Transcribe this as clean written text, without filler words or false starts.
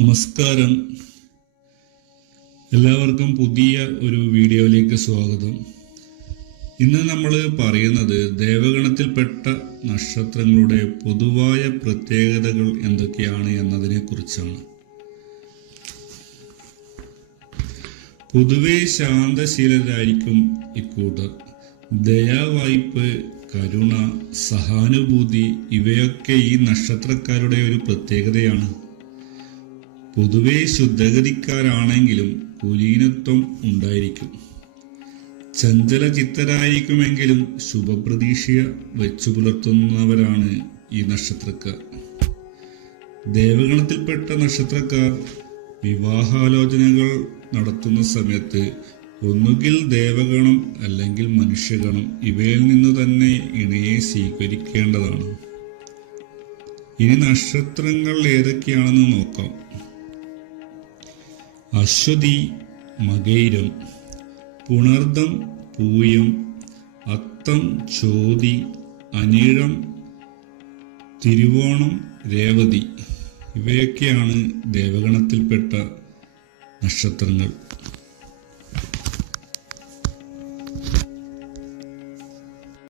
നമസ്കാരം. എല്ലാവർക്കും പുതിയ ഒരു വീഡിയോയിലേക്ക് സ്വാഗതം. ഇന്ന് നമ്മൾ പറയുന്നത് ദേവഗണത്തിൽപ്പെട്ട നക്ഷത്രങ്ങളുടെ പൊതുവായ പ്രത്യേകതകൾ എന്തൊക്കെയാണ് എന്നതിനെ കുറിച്ചാണ്. പൊതുവെ ശാന്തശീലരായിരിക്കും ഇക്കൂട്ടർ. ദയാവായ്പ്, കരുണ, സഹാനുഭൂതി ഇവയൊക്കെ ഈ നക്ഷത്രക്കാരുടെ ഒരു പ്രത്യേകതയാണ്. പൊതുവെ ശുദ്ധഗതിക്കാരാണെങ്കിലും കുലീനത്വം ഉണ്ടായിരിക്കും. ചഞ്ചല ചിത്തരായിരിക്കുമെങ്കിലും ശുഭപ്രതീക്ഷ വെച്ചു പുലർത്തുന്നവരാണ് ഈ നക്ഷത്രക്കാർ. ദേവഗണത്തിൽപ്പെട്ട നക്ഷത്രക്കാർ വിവാഹാലോചനകൾ നടത്തുന്ന സമയത്ത് ഒന്നുകിൽ ദേവഗണം അല്ലെങ്കിൽ മനുഷ്യഗണം ഇവയിൽ നിന്ന് തന്നെ ഇണയെ സ്വീകരിക്കേണ്ടതാണ്. ഇനി നക്ഷത്രങ്ങൾ ഏതൊക്കെയാണെന്ന് നോക്കാം. അശ്വതി, മകയിരം, പുണർദം, പൂയം, അത്തം, ചോതി, അനിഴം, തിരുവോണം, രേവതി ഇവയൊക്കെയാണ് ദേവഗണത്തിൽപ്പെട്ട നക്ഷത്രങ്ങൾ.